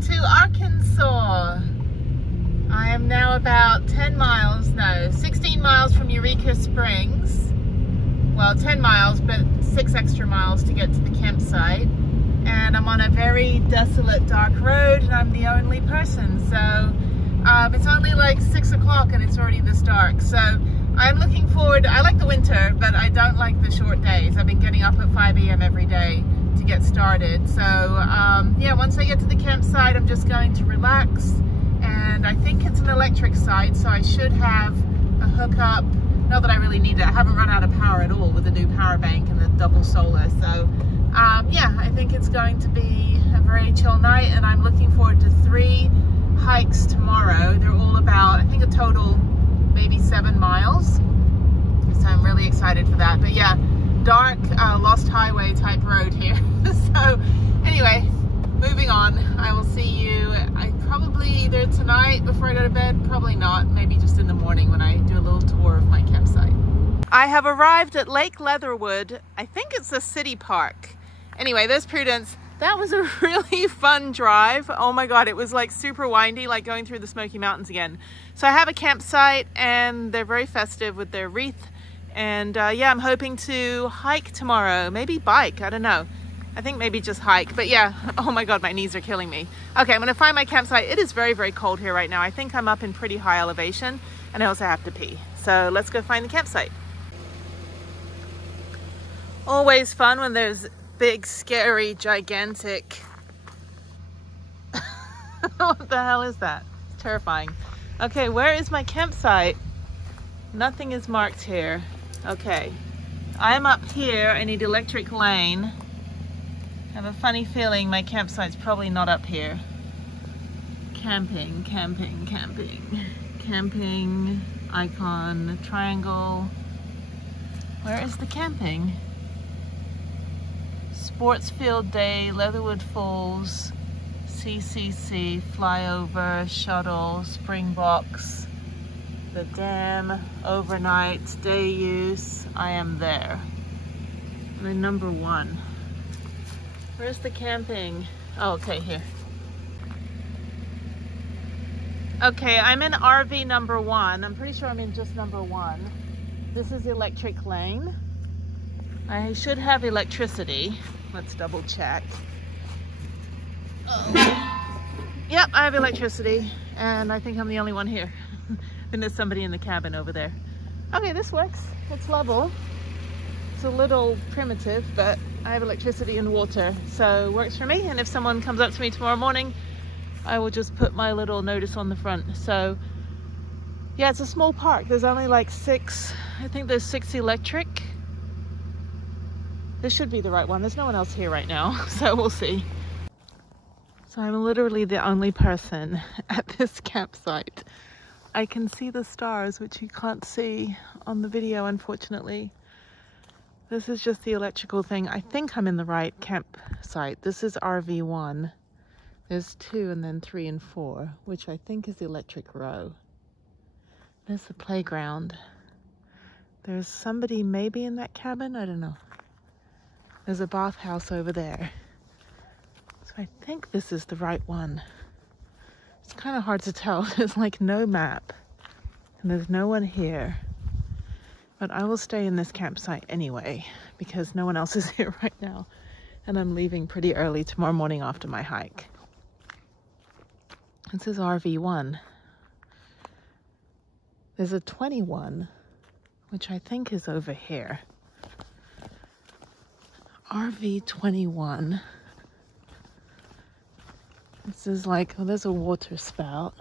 to Arkansas. I am now about 16 miles from Eureka Springs. Well, 10 miles, but 6 extra miles to get to the campsite. And I'm on a very desolate, dark road, and I'm the only person. So it's only like 6 o'clock and it's already this dark. So I'm looking forward. I like the winter, but I don't like the short days. I've been getting up at 5 a.m. every day to get started. So yeah, once I get to the campsite, I'm just going to relax. And I think it's an electric site, so I should have a hookup. Not that I really need it. I haven't run out of power at all with the new power bank and the double solar. So yeah, I think it's going to be a very chill night, and I'm looking forward to 3 hikes tomorrow. They're all about, I think, a total maybe 7 miles. So I'm really excited for that. But yeah, dark, lost highway type road here. So anyway, moving on. I will see you probably either tonight before I go to bed, probably not, maybe just in the morning when I do a little tour of my campsite. I have arrived at Lake Leatherwood. I think it's a city park. Anyway, there's Prudence. That was a really fun drive. Oh my God, it was like super windy, like going through the Smoky Mountains again. So I have a campsite and they're very festive with their wreath. And yeah, I'm hoping to hike tomorrow, maybe bike, I don't know. I think maybe just hike, but yeah, oh my God, my knees are killing me. Okay, I'm gonna find my campsite. It is very, very cold here right now. I think I'm up in pretty high elevation and I also have to pee. So let's go find the campsite. Always fun when there's big, scary, gigantic. What the hell is that? It's terrifying. Okay, where is my campsite? Nothing is marked here. Okay, I'm up here. I need electric lane. I have a funny feeling my campsite's probably not up here. Camping, camping, camping. Camping, icon, triangle. Where is the camping? Sports Field Day, Leatherwood Falls, CCC, Flyover, Shuttle, Springbox, the dam, overnight, day use. I am there. I'm in number 1. Where's the camping? Oh, okay, here. Okay, I'm in RV number 1. I'm pretty sure I'm in just number 1. This is electric lane. I should have electricity. Let's double check. Oh. Yep, I have electricity, and I think I'm the only one here. And there's somebody in the cabin over there. Okay, this works. It's level. It's a little primitive, but I have electricity and water, so it works for me. And if someone comes up to me tomorrow morning, I will just put my little notice on the front. So yeah, it's a small park. There's only like 6, I think there's 6 electric. This should be the right one. There's no one else here right now, so we'll see. So I'm literally the only person at this campsite. I can see the stars, which you can't see on the video, unfortunately. This is just the electrical thing. I think I'm in the right campsite. This is RV1. There's 2 and then 3 and 4, which I think is the electric row. There's the playground. There's somebody maybe in that cabin, I don't know. There's a bathhouse over there. So I think this is the right one. It's kind of hard to tell. There's like no map and there's no one here. But I will stay in this campsite anyway because no one else is here right now. And I'm leaving pretty early tomorrow morning after my hike. This is RV1. There's a 21, which I think is over here. RV21. This is like, oh, there's a water spout.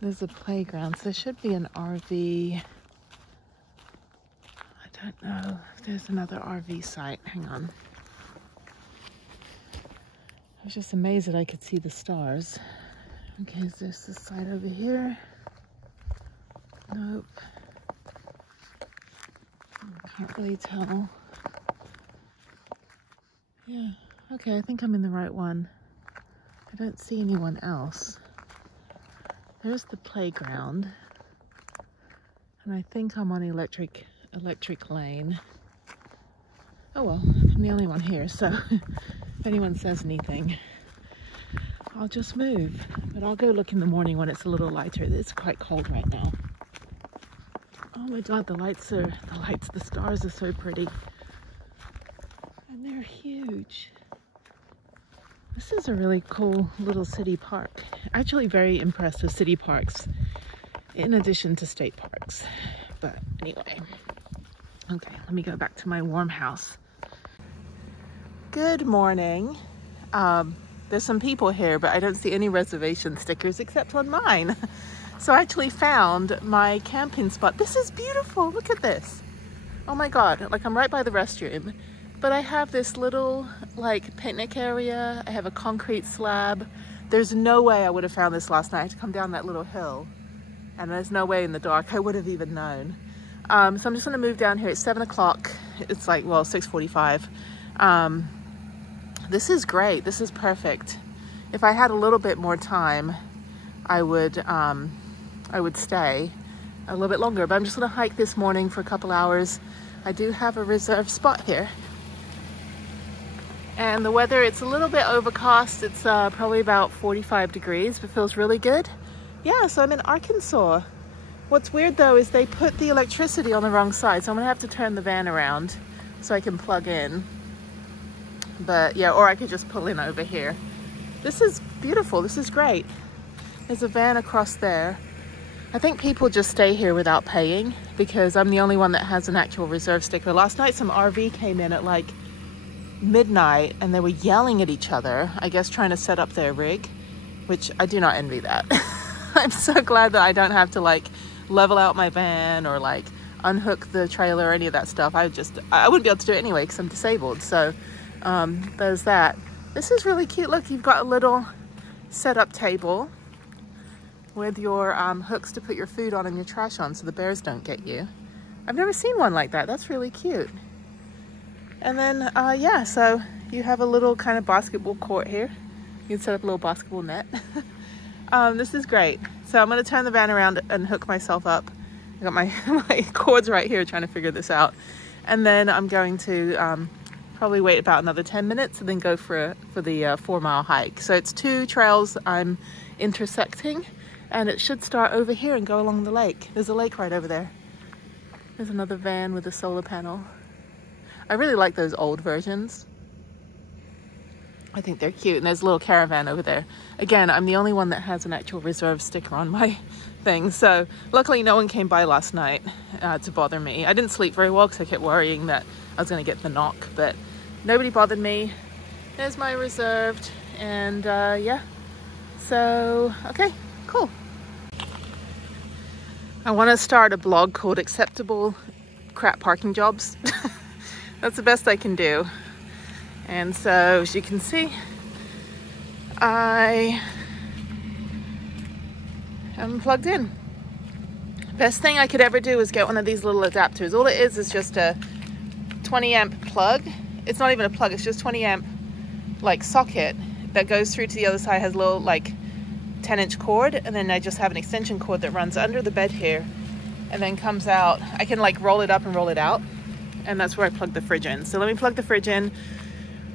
There's a playground, so there should be an RV. I don't know if there's another RV site. Hang on. I was just amazed that I could see the stars. Okay, is this the site over here? Nope. Can't really tell. Yeah, okay, I think I'm in the right one. I don't see anyone else. There's the playground. And I think I'm on electric lane. Oh well, I'm the only one here, so if anyone says anything, I'll just move. But I'll go look in the morning when it's a little lighter. It's quite cold right now. Oh my God, the stars are so pretty. And they're huge. This is a really cool little city park. Actually very impressed with city parks in addition to state parks. But anyway, okay, let me go back to my warm house. Good morning. There's some people here, but I don't see any reservation stickers except on mine. So I actually found my camping spot. This is beautiful. Look at this. Oh my God, like I'm right by the restroom, but I have this little like picnic area. I have a concrete slab. There's no way I would have found this last night. I had to come down that little hill, and there's no way in the dark I would have even known. So I'm just gonna move down here. It's 7 o'clock. It's like, well, 6:45. This is great. This is perfect. If I had a little bit more time, I would stay a little bit longer, but I'm just gonna hike this morning for a couple hours. I do have a reserved spot here. And the weather, it's a little bit overcast. It's probably about 45 degrees, but feels really good. Yeah, so I'm in Arkansas. What's weird though is they put the electricity on the wrong side, so I'm gonna have to turn the van around so I can plug in. But yeah, or I could just pull in over here. This is beautiful. This is great. There's a van across there. I think people just stay here without paying because I'm the only one that has an actual reserve sticker. Last night some RV came in at like midnight and they were yelling at each other, I guess trying to set up their rig, which I do not envy that. I'm so glad that I don't have to like level out my van or like unhook the trailer or any of that stuff. I wouldn't be able to do it anyway because I'm disabled. So there's that. This is really cute. Look, you've got a little setup table with your hooks to put your food on and your trash on so the bears don't get you. I've never seen one like that. That's really cute. And then, yeah, so you have a little kind of basketball court here. You can set up a little basketball net. This is great. So I'm going to turn the van around and hook myself up. I got my cords right here trying to figure this out. And then I'm going to probably wait about another 10 minutes and then go for the 4-mile hike. So it's 2 trails I'm intersecting, and it should start over here and go along the lake. There's a lake right over there. There's another van with a solar panel. I really like those old versions. I think they're cute. And there's a little caravan over there. Again, I'm the only one that has an actual reserve sticker on my thing. So luckily no one came by last night to bother me. I didn't sleep very well because I kept worrying that I was going to get the knock, but nobody bothered me. There's my reserved, and yeah. So, okay, cool. I want to start a blog called Acceptable Crap Parking Jobs. That's the best I can do. And so, as you can see, I am plugged in. Best thing I could ever do is get one of these little adapters. All it is just a 20 amp plug. It's not even a plug, it's just 20 amp like socket that goes through to the other side, has a little like 10-inch cord, and then I just have an extension cord that runs under the bed here and then comes out. I can like roll it up and roll it out, and that's where I plug the fridge in. So let me plug the fridge in,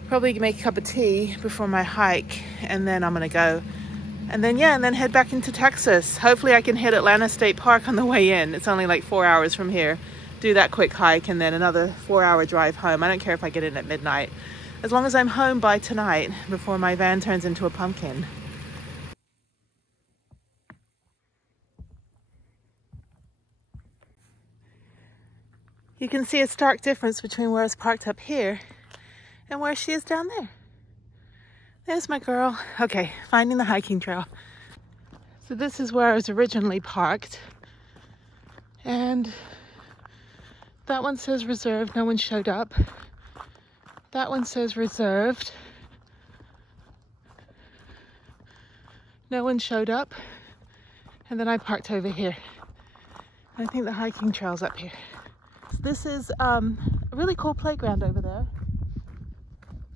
probably make a cup of tea before my hike, and then I'm gonna go. And then, yeah, and then head back into Texas. Hopefully I can hit Atlanta State Park on the way in. It's only like 4 hours from here. Do that quick hike and then another 4-hour drive home. I don't care if I get in at midnight, as long as I'm home by tonight before my van turns into a pumpkin. You can see a stark difference between where it's parked up here and where she is down there. There's my girl. Okay, finding the hiking trail. So this is where I was originally parked. And that one says reserved. No one showed up. That one says reserved. No one showed up. And then I parked over here. I think the hiking trail's up here. So this is a really cool playground over there.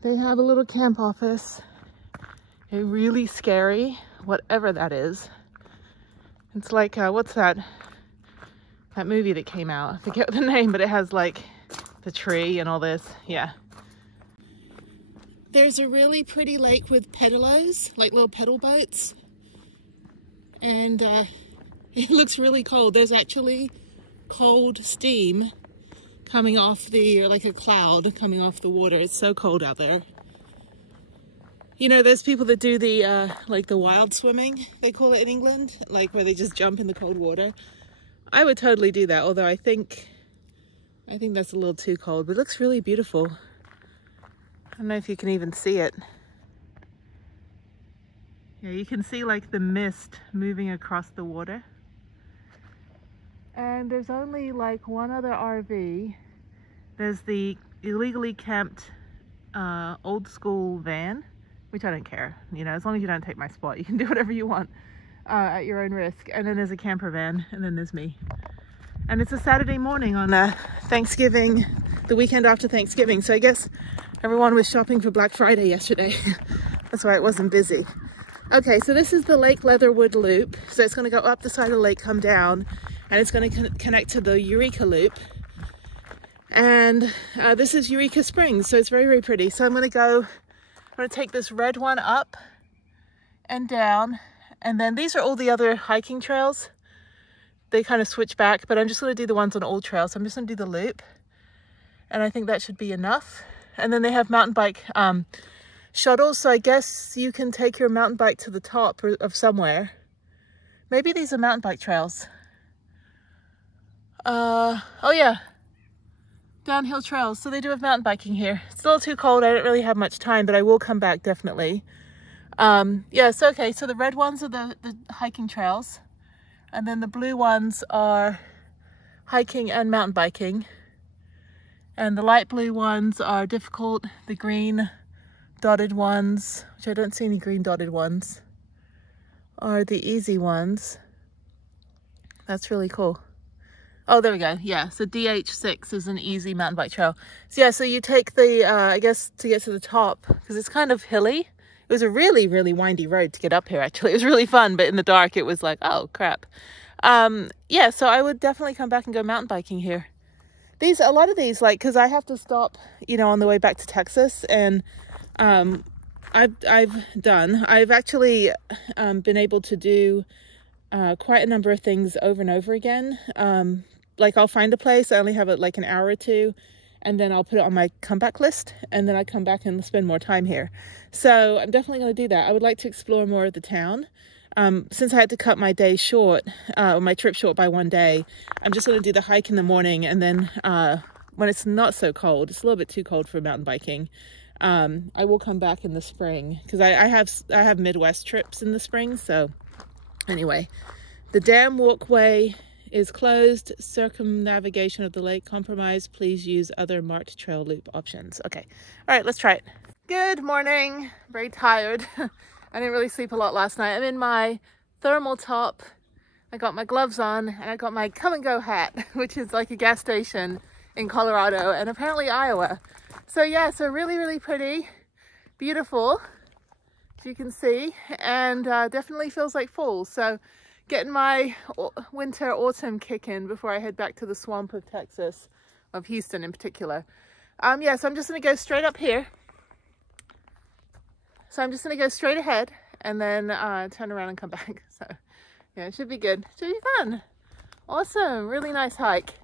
They have a little camp office. A really scary, whatever that is. It's like, what's that movie that came out? I forget the name, but it has like the tree and all this. Yeah. There's a really pretty lake with pedalos, like little pedal boats. And it looks really cold. There's actually cold steam coming off the, or like a cloud coming off the water. It's so cold out there. You know, there's people that do the, like the wild swimming, they call it in England, like where they just jump in the cold water. I would totally do that, although I think that's a little too cold, but it looks really beautiful. I don't know if you can even see it. Yeah, you can see like the mist moving across the water. And there's only like one other RV. There's the illegally camped old school van, which I don't care. You know, as long as you don't take my spot, you can do whatever you want at your own risk. And then there's a camper van, and then there's me. And it's a Saturday morning on Thanksgiving, the weekend after Thanksgiving. So I guess everyone was shopping for Black Friday yesterday. That's why it wasn't busy. Okay, so this is the Lake Leatherwood Loop. So it's going to go up the side of the lake, come down, and it's going to connect to the Eureka Loop. And this is Eureka Springs, so it's very, very pretty. So I'm going to take this red one up and down, and then these are all the other hiking trails. They kind of switch back, but I'm just going to do the ones on all trails. So I'm just going to do the loop, and I think that should be enough. And then they have mountain bike shuttles, so I guess you can take your mountain bike to the top of somewhere. Maybe these are mountain bike trails. Oh yeah, downhill trails. So they do have mountain biking here. It's a little too cold. I don't really have much time, but I will come back definitely. Yeah, so okay, so the red ones are the hiking trails, and then the blue ones are hiking and mountain biking, and the light blue ones are difficult. The green dotted ones, which I don't see any green dotted ones, are the easy ones. That's really cool. Oh, there we go. Yeah, so DH6 is an easy mountain bike trail. So yeah, so you take the, I guess to get to the top, because it's kind of hilly. It was a really, really windy road to get up here, actually. It was really fun, but in the dark it was like, oh, crap. Yeah, so I would definitely come back and go mountain biking here. A lot of these, like, because I have to stop, you know, on the way back to Texas, and I've actually been able to do quite a number of things over and over again. Like I'll find a place, I only have like an hour or two, and then I'll put it on my comeback list, and then I come back and spend more time here. So I'm definitely going to do that. I would like to explore more of the town. Since I had to cut my day short, my trip short by one day, I'm just going to do the hike in the morning, and then when it's not so cold, it's a little bit too cold for mountain biking, I will come back in the spring, because I have Midwest trips in the spring. So anyway, the dam walkway is closed. Circumnavigation of the lake compromised. Please use other marked trail loop options. Okay, all right, let's try it. Good morning. Very tired. I didn't really sleep a lot last night. I'm in my thermal top. I got my gloves on, and I got my come and go hat, which is like a gas station in Colorado and apparently Iowa. So yeah, so really, really pretty, beautiful, as you can see, and definitely feels like fall. So getting my winter autumn kick in before I head back to the swamp of Texas, of Houston in particular. Yeah, so I'm just gonna go straight up here. So I'm just gonna go straight ahead and then turn around and come back. So yeah, it should be good. Should be fun. Awesome, really nice hike.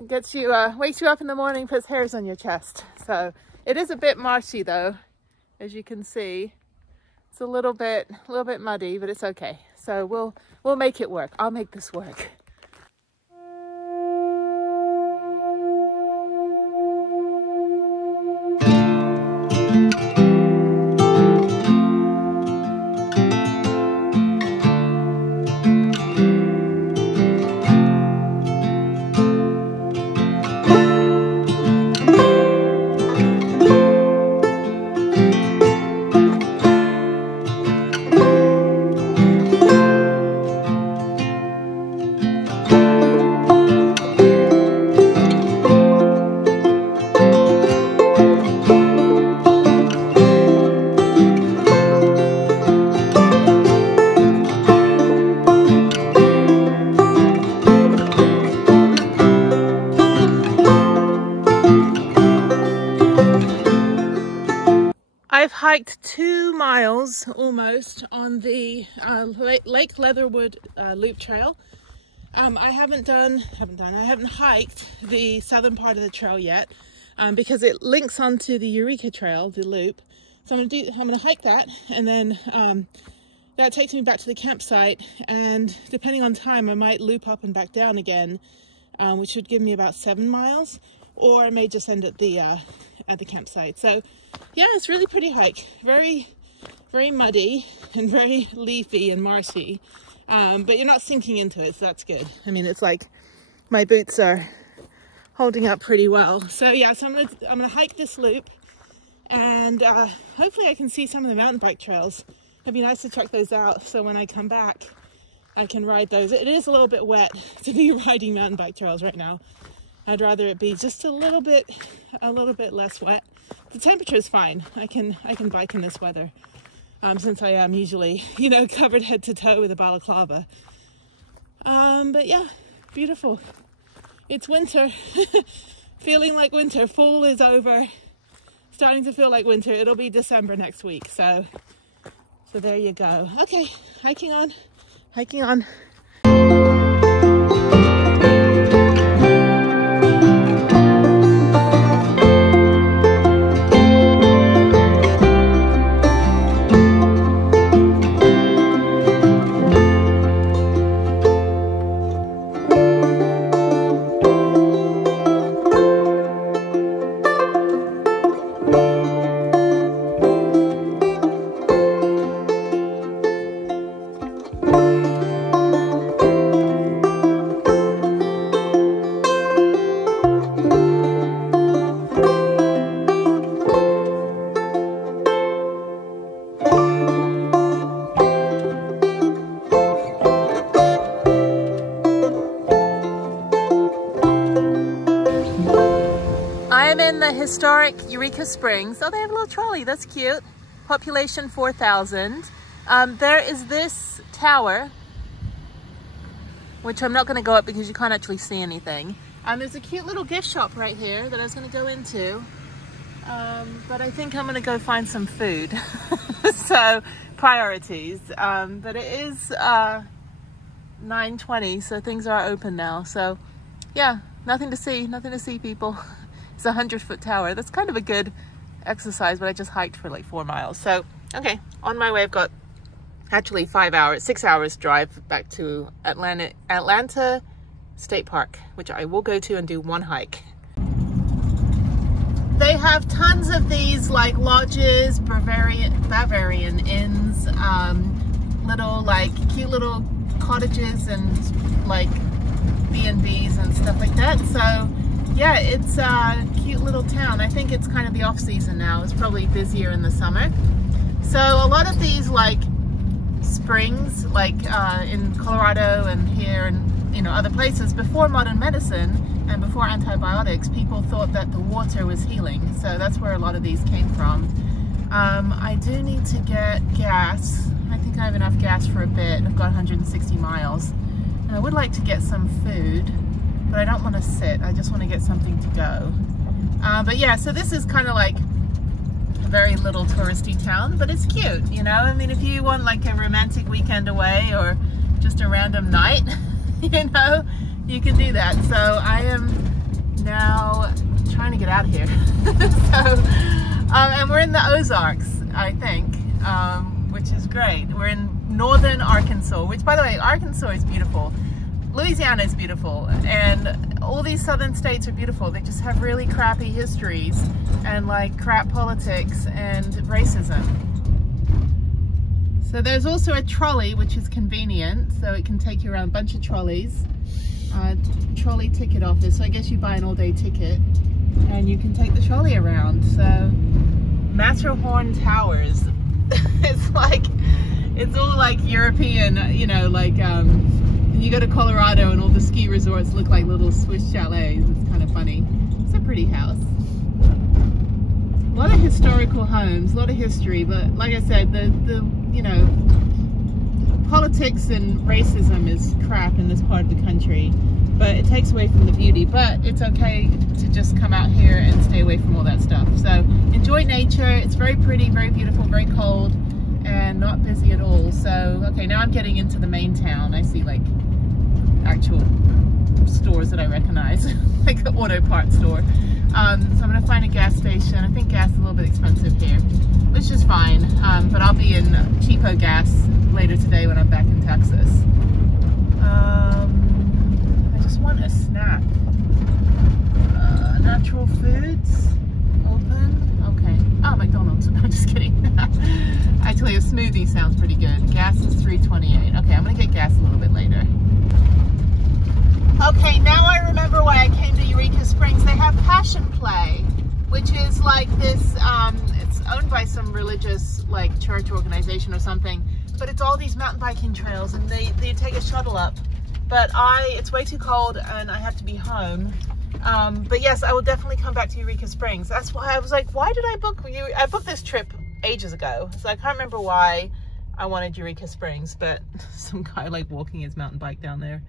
It gets you, wakes you up in the morning, puts hairs on your chest. So it is a bit marshy though, as you can see. It's a little bit muddy, but it's okay. So we'll make it work. I'll make this work. hiked 2 miles almost on the Lake Leatherwood Loop Trail. I haven't hiked the southern part of the trail yet because it links onto the Eureka Trail, the loop. So I'm gonna hike that, and then that takes me back to the campsite, and depending on time I might loop up and back down again, which should give me about 7 miles, or I may just end at the campsite. So yeah, it's really pretty hike, very muddy and very leafy and marshy, but you're not sinking into it, so that's good. I mean, it's like my boots are holding up pretty well. So yeah, so I'm gonna hike this loop, and hopefully I can see some of the mountain bike trails. It'd be nice to check those out, so when I come back I can ride those. It is a little bit wet to be riding mountain bike trails right now. I'd rather it be just a little bit less wet. The temperature is fine. I can bike in this weather, since I am usually, you know, covered head to toe with a balaclava. But yeah, beautiful. It's winter. Feeling like winter. Fall is over. Starting to feel like winter. It'll be December next week. So there you go. Okay, hiking on. The historic Eureka Springs. Oh, they have a little trolley. That's cute. Population 4,000. There is this tower, which I'm not going to go up because you can't actually see anything. There's a cute little gift shop right here that I was going to go into, but I think I'm going to go find some food. So priorities. But it is 9:20, so things are open now. So yeah, nothing to see, people. It's a 100-foot tower. That's kind of a good exercise, but I just hiked for like 4 miles. So, okay, on my way, I've got actually 6 hours drive back to Atlanta State Park, which I will go to and do one hike. They have tons of these like lodges, Bavarian inns, little like cute little cottages and like B&Bs and stuff like that. So yeah, it's a cute little town. I think it's kind of the off season now. It's probably busier in the summer. So a lot of these like springs, like in Colorado and here and, you know, other places, before modern medicine and before antibiotics, people thought that the water was healing. So that's where a lot of these came from. I do need to get gas. I think I have enough gas for a bit. I've got 160 miles. And I would like to get some food, but I don't want to sit. I just want to get something to go. But yeah, so this is kind of like a very little touristy town, but it's cute, you know? I mean, if you want like a romantic weekend away or just a random night, you know, you can do that. So I am now trying to get out of here. And we're in the Ozarks, I think, which is great. We're in northern Arkansas, which, by the way, Arkansas is beautiful. Louisiana is beautiful, and all these southern states are beautiful. They just have really crappy histories and like crap politics and racism. So there's also a trolley, which is convenient, so it can take you around a bunch of trolleys. Trolley ticket office, so I guess you buy an all-day ticket and you can take the trolley around. So Matterhorn Towers, it's all like European, you know, like you go to Colorado and all the ski resorts look like little Swiss chalets. It's kind of funny. It's a pretty house. A lot of historical homes, a lot of history, but like I said, the you know, politics and racism is crap in this part of the country, but it takes away from the beauty. But it's okay to just come out here and stay away from all that stuff. So enjoy nature. It's very pretty, very beautiful, very cold, and not busy at all. So okay, now I'm getting into the main town. I see like actual stores that I recognize, like the auto parts store. So I'm gonna find a gas station. I think gas is a little bit expensive here, which is fine, but I'll be in cheapo gas later today when I'm back in Texas. I just want a snack. Natural foods, open, okay. Oh, McDonald's, I'm just kidding. Actually, a smoothie sounds pretty good. Gas is $3.28. Okay, I'm gonna get gas a little bit later. Okay, now I remember why I came to Eureka Springs. They have Passion Play, which is like this, it's owned by some religious like church organization or something, but it's all these mountain biking trails, and they take a shuttle up. But it's way too cold and I have to be home. But yes, I will definitely come back to Eureka Springs. That's why I was like, why did I book you? I booked this trip ages ago, so I can't remember why I wanted Eureka Springs, but some guy like walking his mountain bike down there.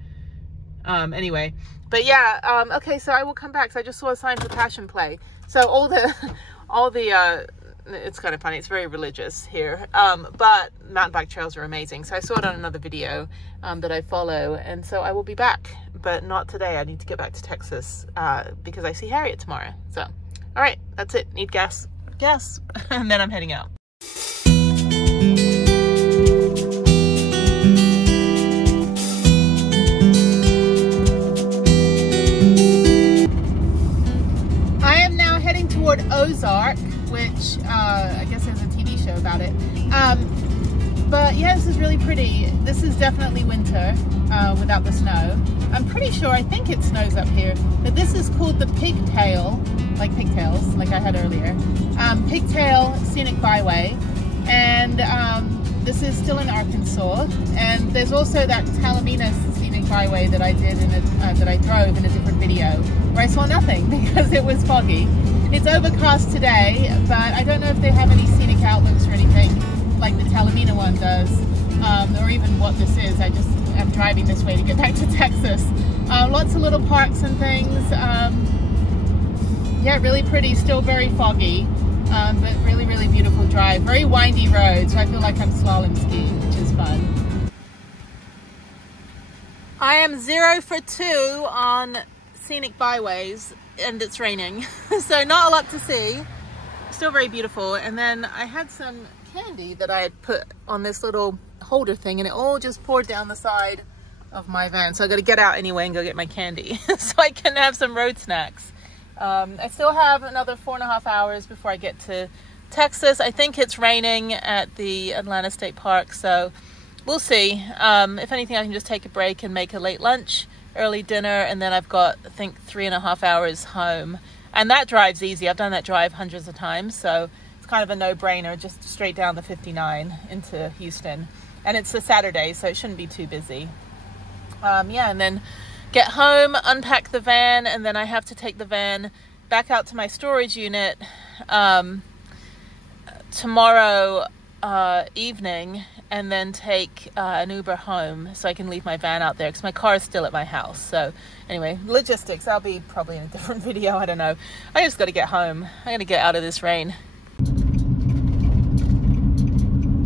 Anyway, but yeah, okay, so I will come back. So I just saw a sign for Passion Play. So all the it's kind of funny, it's very religious here, but mountain bike trails are amazing. So I saw it on another video that I follow, and so I will be back, but not today. I need to get back to Texas because I see Harriet tomorrow. So all right, that's it. Need gas, and then I'm heading out. Toward Ozark, which I guess there's a TV show about it. But yeah, this is really pretty. This is definitely winter without the snow. I'm pretty sure, I think it snows up here, but this is called the Pigtail, like pigtails, like I had earlier. Pigtail Scenic Byway, and this is still in Arkansas. And there's also that Talamina Scenic Byway that I did that I drove in a different video, where I saw nothing because it was foggy. It's overcast today, but I don't know if they have any scenic outlooks or anything like the Talamina one does, or even what this is. I just am driving this way to get back to Texas. Lots of little parks and things. Yeah, really pretty, still very foggy, but really, really beautiful drive. Very windy road, so I feel like I'm slalom skiing, which is fun. I am 0 for 2 on scenic byways, and it's raining, so not a lot to see. Still very beautiful. And then I had some candy that I had put on this little holder thing, and it all just poured down the side of my van, so I got to get out anyway and go get my candy so I can have some road snacks. I still have another 4.5 hours before I get to Texas. I think it's raining at the Atlanta State Park, so we'll see. If anything, I can just take a break and make a late lunch, early dinner, and then I've got, I think, 3.5 hours home. And that drive's easy. I've done that drive hundreds of times, so it's kind of a no-brainer, just straight down the 59 into Houston. And it's a Saturday, so it shouldn't be too busy. Yeah, and then get home, unpack the van, and then I have to take the van back out to my storage unit tomorrow evening, and then take an Uber home so I can leave my van out there because my car is still at my house. So anyway, logistics, I'll be probably in a different video, I don't know. I just got to get home. I got to get out of this rain.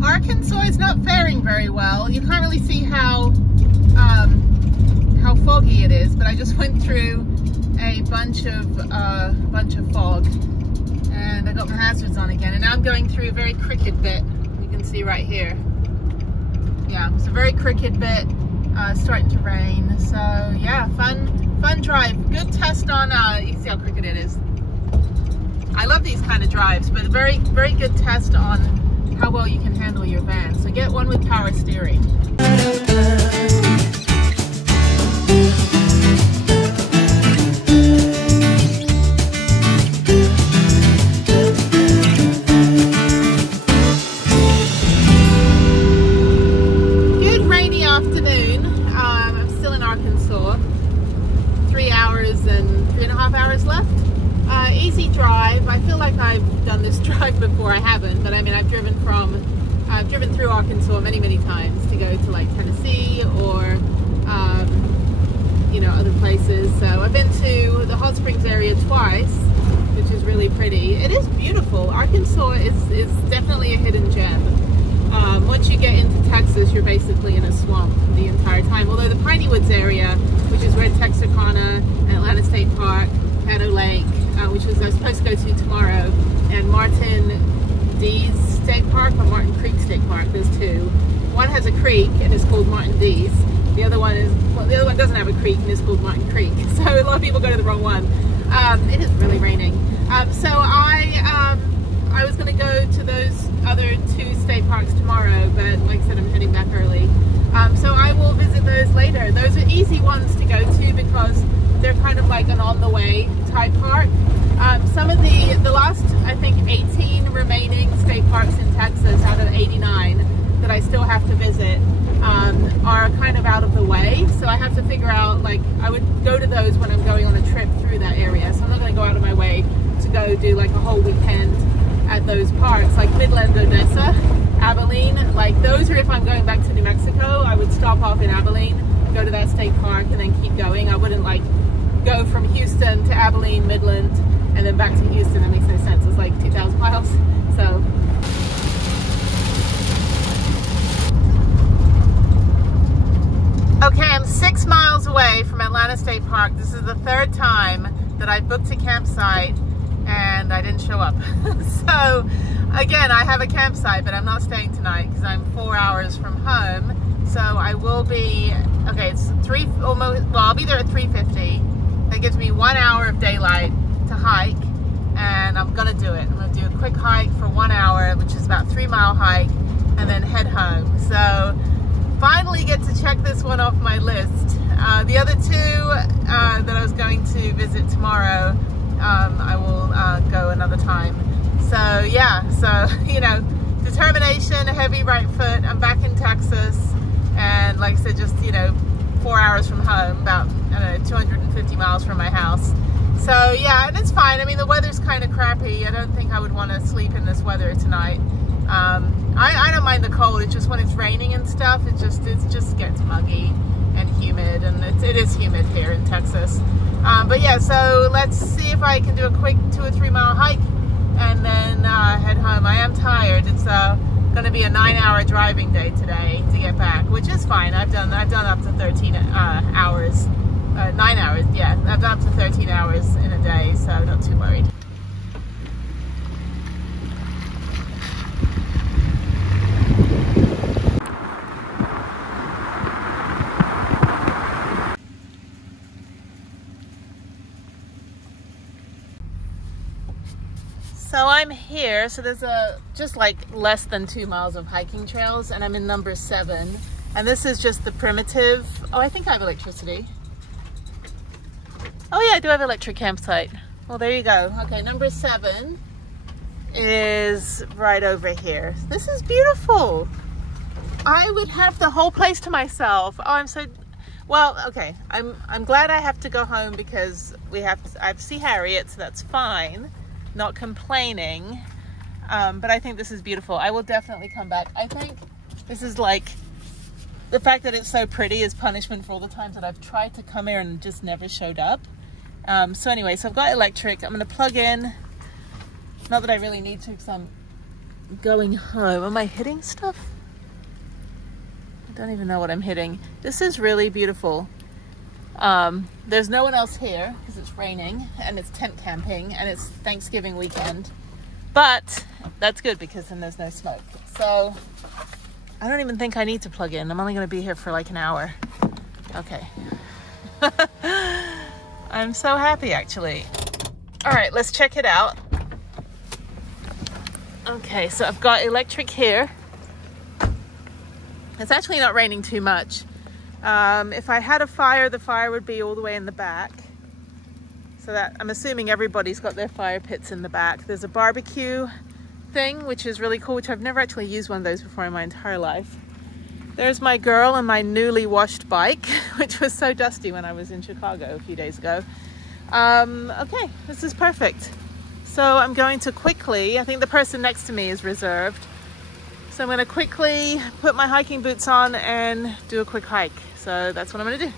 Arkansas is not faring very well. You can't really see how foggy it is, but I just went through a bunch of fog, and I got my hazards on again, and now I'm going through a very crooked bit. You can see right here. Yeah, it's a very crooked bit. Starting to rain, so yeah, fun drive. Good test on. You can see how crooked it is. I love these kind of drives, but a very good test on how well you can handle your van. So get one with power steering. Easy drive. I feel like I've done this drive before. I haven't, but I mean, I've driven from I've driven through Arkansas many, many times to go to like Tennessee or you know, other places. So I've been to the Hot Springs area twice, which is really pretty. It is beautiful. Arkansas is definitely a hidden gem. Once you get into Texas, you're basically in a swamp the entire time. Although the Piney Woods area, which is where Texarkana, Atlanta State Park, Caddo Lake, which I was supposed to go to tomorrow, and Martin Dees State Park or Martin Creek State Park. There's two. One has a creek and it's called Martin Dees. The other one is, well, the other one doesn't have a creek and it's called Martin Creek. So a lot of people go to the wrong one. It is really raining. So I was going to go to those other two state parks tomorrow, but like I said, I'm heading back early. So I will visit those later. Those are easy ones to go to because they're kind of like an on-the-way type park. Some of the last, I think, 18 remaining state parks in Texas out of 89 that I still have to visit are kind of out of the way. So I have to figure out, like, I would go to those when I'm going on a trip through that area. So I'm not going to go out of my way to go do like a whole weekend at those parks, like Midland, Odessa, Abilene. Like those are if I'm going back to New Mexico, I would stop off in Abilene, go to that state park, and then keep going. I wouldn't like go from Houston to Abilene, Midland, and then back to Houston. That makes no sense. It's like 2,000 miles. So. Okay, I'm 6 miles away from Atlanta State Park. This is the third time that I booked a campsite and I didn't show up. So again, I have a campsite, but I'm not staying tonight because I'm 4 hours from home. So I will be, okay, it's I'll be there at 3:50. That gives me 1 hour of daylight to hike, and I'm gonna do it. I'm gonna do a quick hike for 1 hour, which is about 3 mile hike, and then head home. So finally get to check this one off my list. The other two that I was going to visit tomorrow, I will go another time. So yeah, so you know, determination, a heavy right foot. I'm back in Texas, and like I said, just 4 hours from home, about I don't know 250 miles from my house. So yeah, and it's fine. I mean, the weather's kind of crappy. I don't think I would want to sleep in this weather tonight. I don't mind the cold. It's just when it's raining and stuff, it just gets muggy and humid, and it is humid here in Texas. But yeah, so let's see if I can do a quick 2 or 3 mile hike and then head home. I am tired. It's going to be a 9-hour driving day today to get back, which is fine. I've done up to 13 hours, 9 hours. Yeah, I've done up to 13 hours in a day, so not too worried. So I'm here, so there's just like less than 2 miles of hiking trails, and I'm in number 7. And this is just the primitive, oh, I think I have electricity. Oh yeah, I do have electric campsite. Well, there you go. Okay, number 7 is right over here. This is beautiful. I would have the whole place to myself. Oh, I'm so, well, okay. I'm glad I have to go home because I have to see Harriet, so that's fine. Not complaining, but I think this is beautiful. I will definitely come back. I think this is like, the fact that it's so pretty is punishment for all the times that I've tried to come here and just never showed up. So anyway, so I've got electric. I'm going to plug in. Not that I really need to because I'm going home. Am I hitting stuff? I don't even know what I'm hitting. This is really beautiful. There's no one else here because it's raining and it's tent camping and it's Thanksgiving weekend, but that's good because then there's no smoke. So I don't even think I need to plug in. I'm only going to be here for like an hour. Okay. I'm so happy actually. All right, let's check it out. Okay, so I've got electric here. It's actually not raining too much. If I had a fire, the fire would be all the way in the back. So that, I'm assuming everybody's got their fire pits in the back. There's a barbecue thing, which is really cool, which I've never actually used one of those before in my entire life. There's my girl and my newly washed bike, which was so dusty when I was in Chicago a few days ago. Okay, this is perfect. So I'm going to quickly, I think the person next to me is reserved. So I'm gonna quickly put my hiking boots on and do a quick hike. So that's what I'm gonna do.